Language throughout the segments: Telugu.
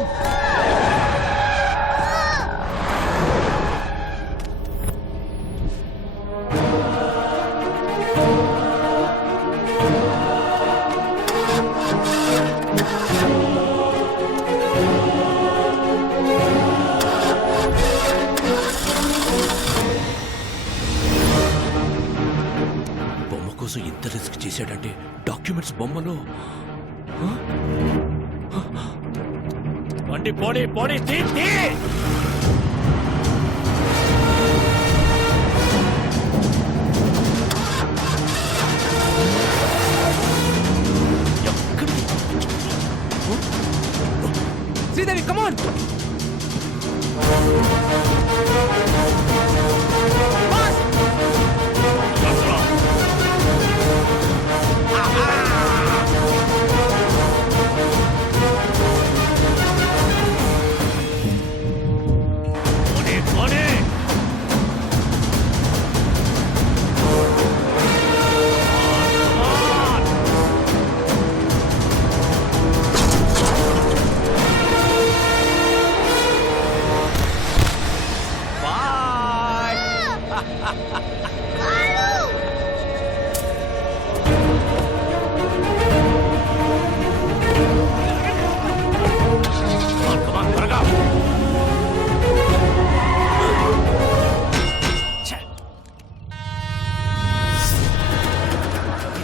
కమాన్. ఇంత రిస్క్ చేశాడంటే డాక్యుమెంట్స్ బొమ్మలో వండి పోనీ పోనీ తీ శ్రీదేవి కమాన్.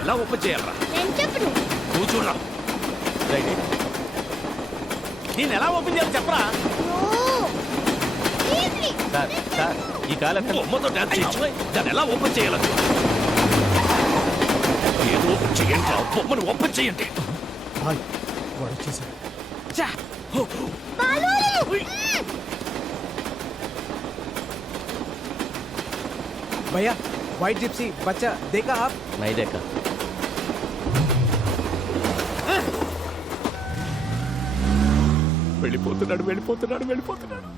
ఎలా ఓపెన్ చేయాలరా? నేను చెప్పను. నువ్వు చూడరా. నేను ఎలా ఓపెన్ చేయాలి చెప్పరా? సార్ ఈ కాలం బొమ్మతో డాన్స్ చేయించు. దాన్ని ఎలా ఓపెన్ చేయాలి? ఏదో ఓపెన్ చేయండి. బొమ్మను ఓపెన్ చేయండి. भैया व्हाइट जिप्सी बच्चा देखा आप? नहीं देखा. వెళ్ళిపోతున్నాడు వెళ్ళిపోతున్నాడు వెళ్ళిపోతున్నాడు.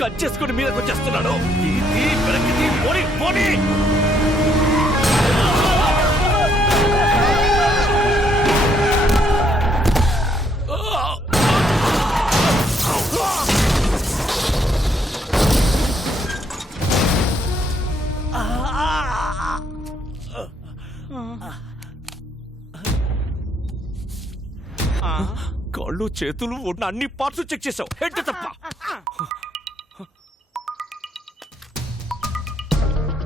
కట్ చేసుకుని మీదకి వచ్చేస్తున్నాడు. పోనీ పోనీ. కాళ్ళు చేతులు ఉన్న అన్ని పార్ట్స్ చెక్ చేసావు, హెడ్ తప్ప.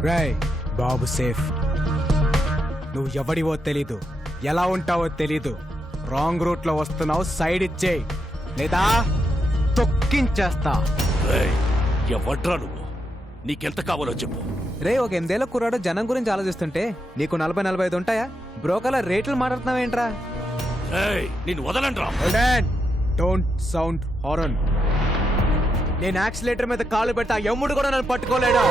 రాయ్ బాబు సేఫ్. నువ్వు ఎవడివో తెలీదు, ఎలా ఉంటావో తెలీదు. రాంగ్ రూట్ లో వస్తున్నావు, సైడ్ ఇచ్చేయి లేదా తొక్కించేస్తా. ఎవడ్రా నువ్వు? నీకెంత కావాలో చెప్పు. రే ఒక 8 ఏళ్ల కుర్రాడు జనం గురించి ఆలోచిస్తుంటే నీకు 40-45 ఉంటాయా? బ్రోకర్ల రేట్లు మాట్లాడుతున్నావేంట్రా? నేను వదలండ్రా. Don't sound horn. నేను యాక్సిలేటర్ మీద కాలు పెడతా, ఎమ్ముడు కూడా నన్ను పట్టుకోలేడు.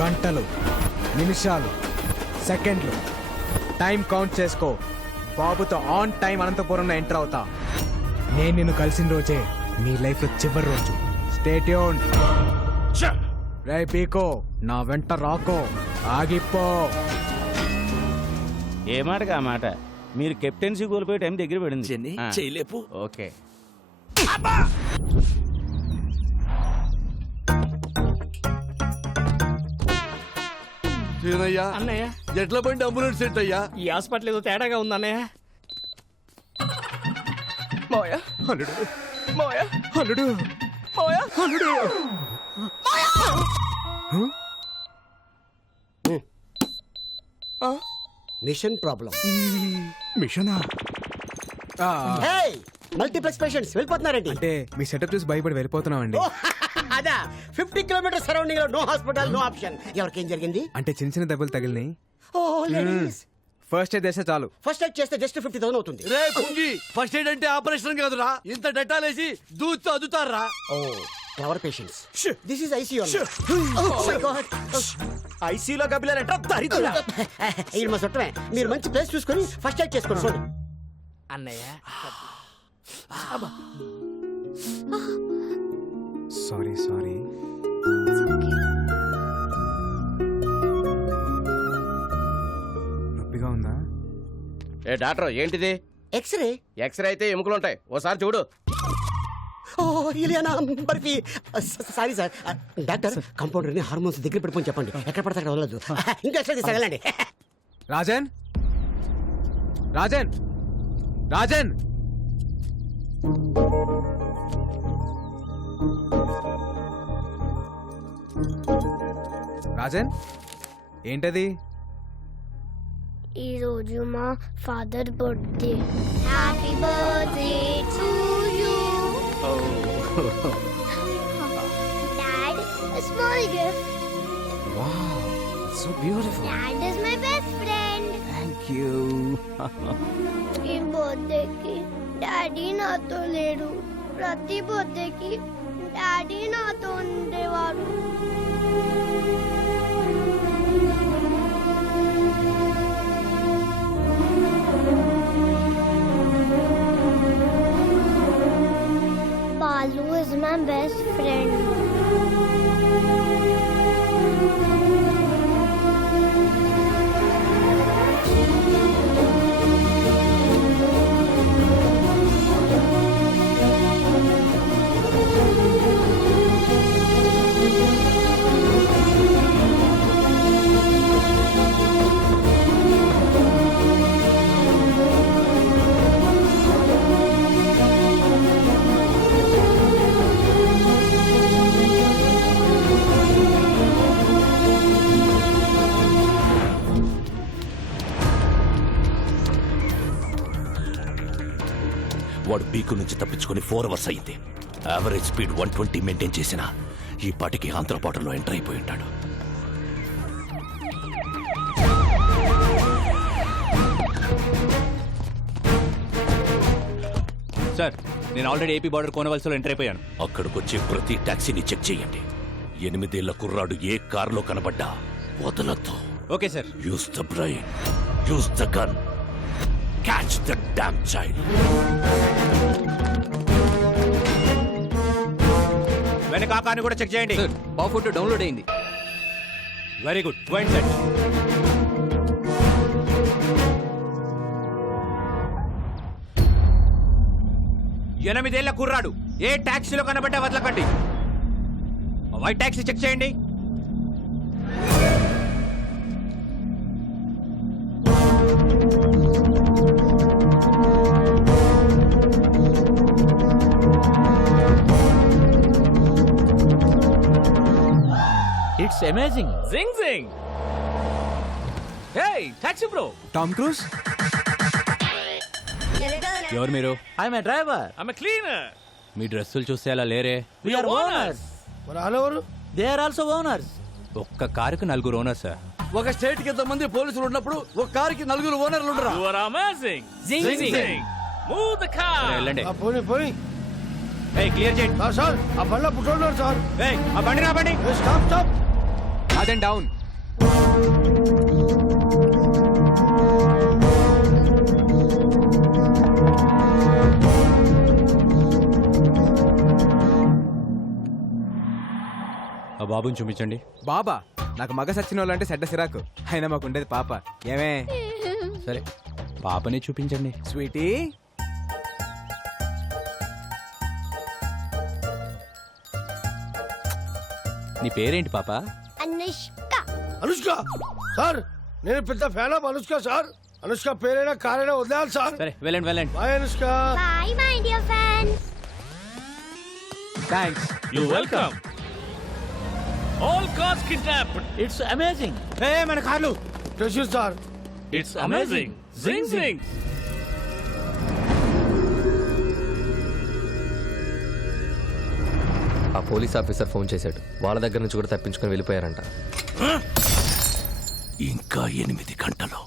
గంటలు, నిమిషాలు, సెకండ్లు టైం కౌంట్ చేసుకో. బాబుతో ఆన్ టైం అనంతపురంలో ఎంటర్ అవుతా. నేను నిన్ను కలిసిన రోజే మీ లైఫ్ లో చివరి రోజు. Stay tune. రే పీకో, నా వెంట రాకో, ఆగిపో. ఏ మాటగా ఆ మాట. మీరు కెప్టెన్సీ కోల్పోయే టైం దగ్గర పడింది. చేయలేపు. ఓకే. అన్నయ్య ఎట్ల బండి అంబులెన్స్ సెట్ అయ్యా? ఈ హాస్పిటల్ ఏదో తేడాగా ఉంది అన్నయ్య. మాయా అల్లుడు, మాయా అల్లుడు, మాయా అల్లుడు. Machine problem. మిషనా? మల్టీప్లెక్స్ పేషెంట్స్ వెళ్ళిపోతున్నారండి. అంటే మీ సెటప్ చూసి భయపడి వెళ్ళిపోతున్నామండి. అదా 50 కిలోమీటర్ సరౌండింగ్ లో నో హాస్పిటల్, నో ఆప్షన్. ఎవరికేం జరిగింది? అంటే చిన్న చిన్న దెబ్బలు తగిలినాయి. ఓ లేడీస్. ఫస్ట్ ఎయిడ్ చేస్తే చాలు. ఫస్ట్ ఎయిడ్ చేస్తే జస్ట్ 50,000 అవుతుంది. రే పుంగి, ఫస్ట్ ఎయిడ్ అంటే ఆపరేషన్ కాదురా. ఇంత డెటాలేసి దూత్తు అదుతారా? ఓ ever patients this is ICU my god ఐసీలో కపిలారంట దరిద్రుడా. ఇది మా చుట్టమే మీరు మంచి ప్లేస్ చూసుకొని ఫస్ట్ ఎయిడ్ చేసుకోండి చూడండి అన్నయ్య సారీ సారీ. నొప్పిగా ఉందా? ఏ డాక్టర్ ఏంటిది? ఎక్స్రే ఎక్స్రే అయితే ఎముకలు ఉంటాయి, ఓసారి చూడు. ఓ Ileana Barfi sorry sir doctor కంపౌండర్ని హార్మోన్స్ దగ్గర పెట్టుకొని చెప్పండి ఎక్కడ పడితే అక్కడ వదలదు ఇంకా ఎక్స్ట్రా తీసుకెళ్ళండి రాజన్, రాజన్, రాజన్. రాజన్, ఏంటది? ఈ రోజు మా father birthday. Happy birthday to you. Dad, a small gift. Wow, it's so beautiful. Dad is my best friend. Thank you. ఈ బర్త్డేకి డాడీ నాతో లేడు. ప్రతి బర్త్డేకి డాడీ నాతో ఉండేవారు. Balu is my best friend. వాడు పీకు నుంచి తప్పించుకుని 4 hours అయింది. యావరేజ్ స్పీడ్ 120 మెయింటైన్ చేసిన ఈ పాటికి ఆంధ్రపాటలో ఎంటర్ అయిపోయి ఉంటాడు. సార్, నేను ఆల్రెడీ ఏపీ బార్డర్ కోనవలసలో ఎంటర్ అయిపోయాను. అక్కడికొచ్చే ప్రతి టాక్సీని చెక్ చేయండి. 8 ఏళ్ల కుర్రాడు ఏ కారులో కనబడ్డా వదలొద్దు. Okay sir. Use the brain, use the gun, catch the damn child. వెనక ఆ కార్ని కూడా చెక్ చేయండి. ఆ ఫోటో డౌన్లోడ్ అయింది. Very good, go and set. ఎనిమిదేళ్ల కుర్రాడు ఏ టాక్సీలో కనబడ్డా వదలకండి. వైట్ టాక్సీ చెక్ చేయండి. It's amazing. Zing zing. Hey taxi bro. Tom Cruise. ఎవరు మీరు? I'm a driver. I'm a cleaner. మీ డ్రెస్సులు చూస్తే అలా లేరే. We are owners. మరి ఆలెవరు? They are also owners. ఒక్క కారుకి 4 ఓనర్ సార్. ఒక స్టేట్ కి ఎంతమంది పోలీసులు ఉన్నప్పుడు ఒక కారుకి 4 ఓనర్లు ఉండరా? You are amazing. Zing zing. Move the car. వెళ్ళండి. పోనీ పోనీ ఏయ్, క్లియర్ చేయండి. సార్ ఆ బండ్లో పుట్టున్నారు సార్. ఏయ్, ఆ బండి నా బండి. Stop stop. రాజన్ డౌన్. ఆ బాబుని చూపించండి. బాబా, నాకు మగ సచ్చిన వాళ్ళంటే సెడ్డ సిరాకు. అయినా మాకు ఉండేది పాప. ఏమే? సరే, పాపని చూపించండి. స్వీటీ. నీ పేరేంటి పాప? అనుష్క. అనుష్క సార్, నేను పెద్ద fan of Anushka sir. Anushka పేరైనా కారైనా వదిలేయాలి సార్. సరే, వెళ్ళండి వెళ్ళండి. Bye Anushka. Bye my dear fans. Thanks. You welcome. All cars kidnapped. It's amazing. ఏ మన కార్లు. Pressure sir. It's amazing. Zing zing. ఆ పోలీస్ ఆఫీసర్ ఫోన్ చేశాడు. వాళ్ళ దగ్గర నుంచి కూడా తప్పించుకొని వెళ్ళిపోయారంట. ఇంకా 8 గంటలు.